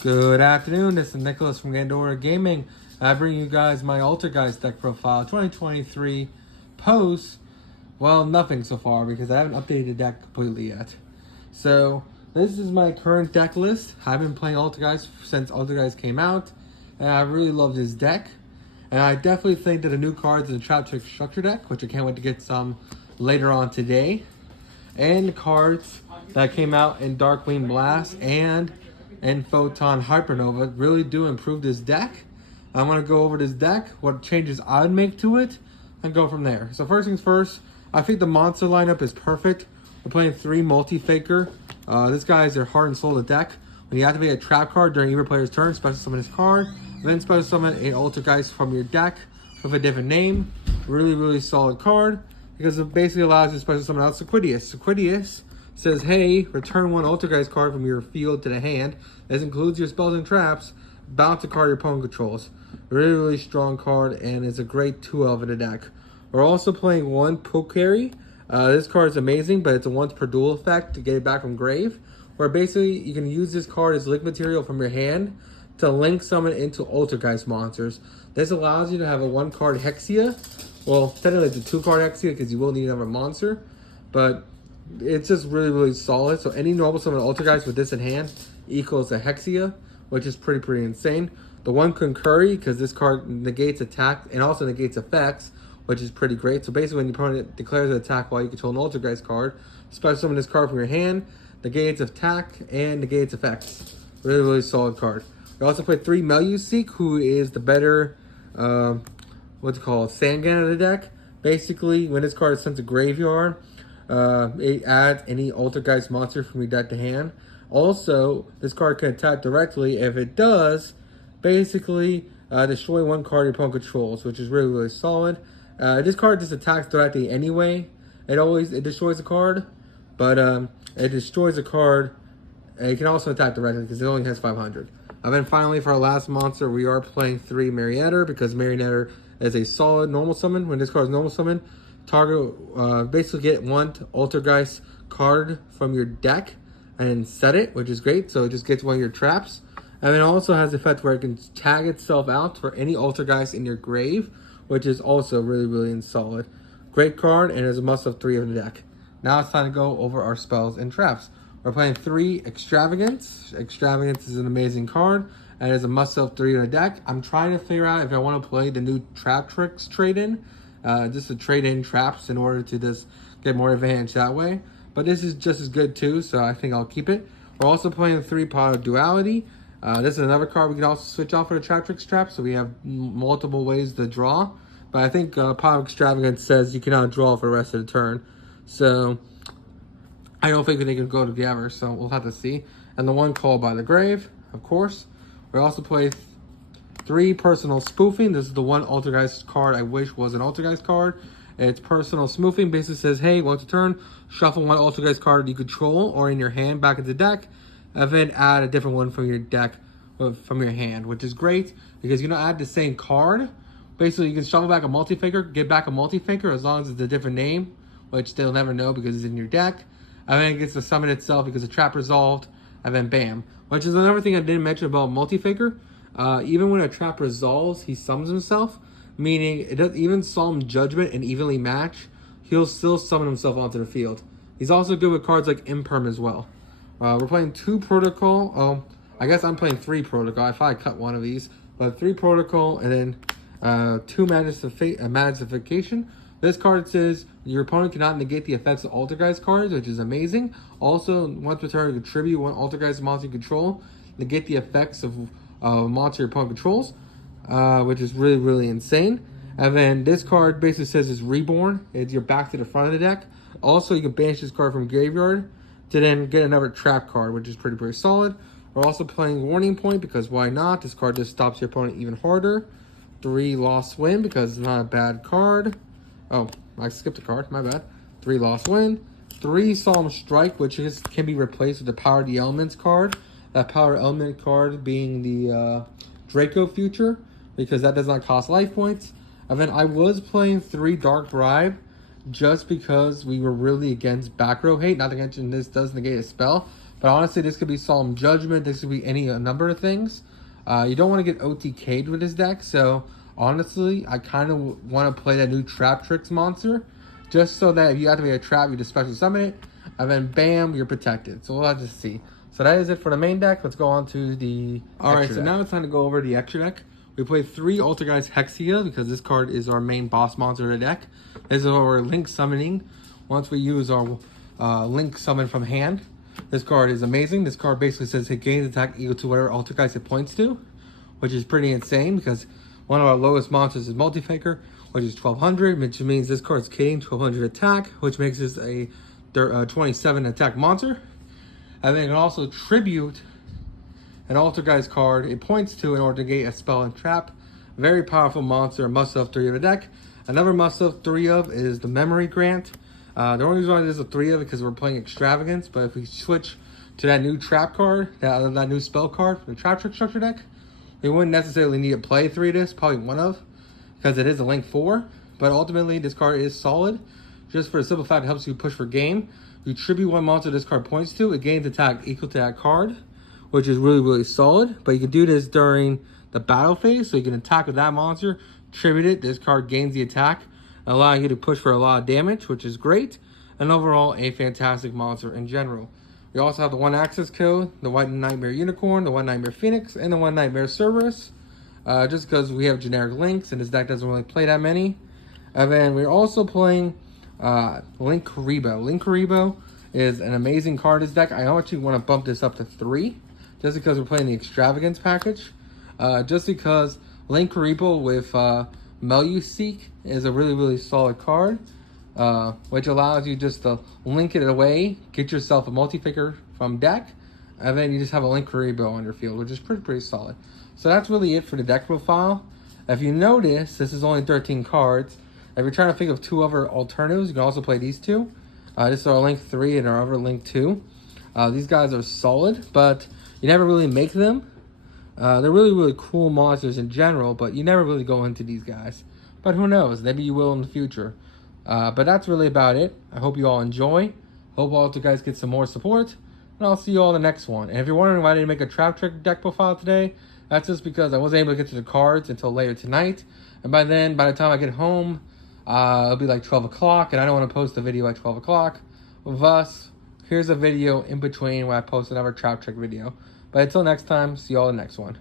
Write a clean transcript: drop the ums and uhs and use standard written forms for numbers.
Good afternoon, this is Nicholas from Gandora Gaming. I bring you guys my Altergist deck profile 2023 post. Well, nothing so far because I haven't updated the deck completely yet. So, this is my current deck list. I've been playing Altergist since Altergist came out, and I really love this deck. And I definitely think that the new cards in the Trap Trick Structure deck, which I can't wait to get some later on today, and the cards that came out in Darkwing Blast and Photon Hypernova really do improve this deck. I'm going to go over this deck, what changes I would make to it, and go from there. So first things first, I think the monster lineup is perfect. We're playing 3 multi-faker. This guy is their heart and soul of the deck. When you activate a trap card during either player's turn, special summon this card, then special summon an Altergeist from your deck with a different name. Really solid card because it basically allows you to special summon out Sequidius. Sequidius says, hey, return 1 Altergeist card from your field to the hand. This includes your spells and traps. Bounce a card your opponent controls. Really strong card, and it's a great 2-of in the deck. We're also playing 1 Pokeri. This card is amazing, but it's a once per duel effect to get it back from grave, where basically you can use this card as link material from your hand to link summon into Altergeist monsters. This allows you to have a 1-card Hexia. Well, technically it's a 2-card Hexia because you will need another monster, but it's just really solid. So any normal summon Altergeist with this in hand equals a Hexia, which is pretty insane. The 1 Concurry, because this card negates attack and also negates effects, which is pretty great. So basically when your opponent declares an attack while you control an Altergeist card, special summon this card from your hand, negates attack and negates effects. Really solid card. We also play 3 Meluseek, who is the better Sangan of the deck. Basically, when this card is sent to graveyard, it adds any Altergeist monster from your deck to hand. Also, this card can attack directly. If it does, basically destroy 1 card your opponent controls, which is really solid. This card just attacks directly anyway. It destroys a card, but it destroys a card. It can also attack directly because it only has 500. And then finally, for our last monster, we are playing 3 Marionetter because Marionetter is a solid normal summon. When this card is normal summon, target basically get 1 Altergeist card from your deck and set it, which is great. So it just gets 1 of your traps. And it also has the effect where it can tag itself out for any Altergeist in your grave, which is also really solid. Great card, and is a must of 3 of the deck. Now it's time to go over our spells and traps. We're playing 3 Extravagance. Extravagance is an amazing card, and is a must of 3 in the deck. I'm trying to figure out if I want to play the new Trap Tricks trade-in. Just to trade in traps in order to just get more advantage that way. But this is just as good too, so I think I'll keep it. We're also playing 3 Pot of Duality. This is another card we can also switch off for the Trap Tricks trap, so we have multiple ways to draw. But I think Pot of Extravagance says you cannot draw for the rest of the turn. So I don't think that they can go together, so we'll have to see. And the 1 Called by the Grave, of course. We also play 3 Personal Spoofing. This is the 1 Altergeist card I wish was an Altergeist card. It's Personal Spoofing. Basically says, hey, once a turn, shuffle 1 Altergeist card you control or in your hand back into the deck, and then add a different one from your deck, from your hand, which is great because you don't add the same card. Basically, you can shuffle back a multi-faker, get back a multi-faker as long as it's a different name, which they'll never know because it's in your deck. And then it gets to summon itself because the trap resolved, and then bam. Which is another thing I didn't mention about multi-faker. Even when a trap resolves, he summons himself, meaning it doesn't even Solemn Judgment and evenly match. He'll still summon himself onto the field. He's also good with cards like Imperm as well. We're playing 2 Protocol. I guess I'm playing 3 Protocol. I thought I cut one of these, but 3 Protocol and then 2 Magnification. This card says your opponent cannot negate the effects of Altergeist cards, which is amazing. Also, once per turn, contribute 1 Altergeist monster you control, negate the effects of monster your opponent controls, which is really insane. And then this card basically says it's Reborn. It's your back to the front of the deck. Also, you can banish this card from graveyard to then get another trap card, which is pretty solid. We're also playing Warning Point because why not? This card just stops your opponent even harder. 3 Lost Win because it's not a bad card. Oh, I skipped a card, my bad. 3 Lost Win. 3 Solemn Strike, which can be replaced with the Power of the Elements card. That Power Element card being the Draco Future, because that does not cost life points. And then I was playing 3 Dark Bribe just because we were really against back row hate. Not to mention this does negate a spell. But honestly, this could be Solemn Judgment. This could be any a number of things. You don't want to get OTK'd with this deck. So honestly, I kind of want to play that new Trap Tricks monster. Just so that if you activate a trap, you just special summon it. And then bam, you're protected. So we'll have to see. So that is it for the main deck. Let's go on to the Alright, so now it's time to go over the extra deck. We played 3 Altergist Hexia because this card is our main boss monster of the deck. This is our Link summoning. Once we use our Link summon from hand. This card is amazing. This card basically says it gains attack equal to whatever Altergeist it points to, which is pretty insane because one of our lowest monsters is Multifaker, which is 1200, which means this card's hitting 1200 attack, which makes this a 27 attack monster. And then it can also tribute an Altergeist card it points to in order to negate a spell and trap. Very powerful monster, must-have 3 of the deck. Another must-have 3 of is the Memory Grant. The only reason why there's a 3 of it because we're playing Extravagance, but if we switch to that new trap card, that new spell card for the Trap Trick Structure deck, we wouldn't necessarily need to play 3 of this, probably 1 of, because it is a Link 4. But ultimately, this card is solid, just for the simple fact it helps you push for game. You tribute one monster this card points to, it gains attack equal to that card, which is really, really solid. But you can do this during the battle phase, so you can attack with that monster, tribute it, this card gains the attack, allowing you to push for a lot of damage, which is great, and overall a fantastic monster in general. We also have the 1 access code, the White Nightmare Unicorn, the 1 Nightmare Phoenix, and the 1 Nightmare Cerberus, just because we have generic links and this deck doesn't really play that many. And then we're also playing Link Karibo. Link Karibo is an amazing card in this deck. I actually want to bump this up to 3, just because we're playing the Extravagance package. Just because Link Karibo with Meluseek is a really, really solid card, which allows you just to link it away, get yourself a Multifaker from deck, and then you just have a Link Karibo on your field, which is pretty solid. So that's really it for the deck profile. If you notice, this is only 13 cards. If you're trying to think of 2 other alternatives, you can also play these 2. This is our Link 3 and our other Link 2. These guys are solid, but you never really make them. They're really, really cool monsters in general, but you never really go into these guys. But who knows? Maybe you will in the future. But that's really about it. I hope you all enjoy. Hope all you guys get some more support. And I'll see you all in the next one. And if you're wondering why I didn't make a Trap Trick deck profile today, that's just because I wasn't able to get to the cards until later tonight. And by then, by the time I get home, it'll be like 12 o'clock. And I don't want to post a video at 12 o'clock. Thus, here's a video in between where I post another Trap Trick video. But until next time, see you all in the next one.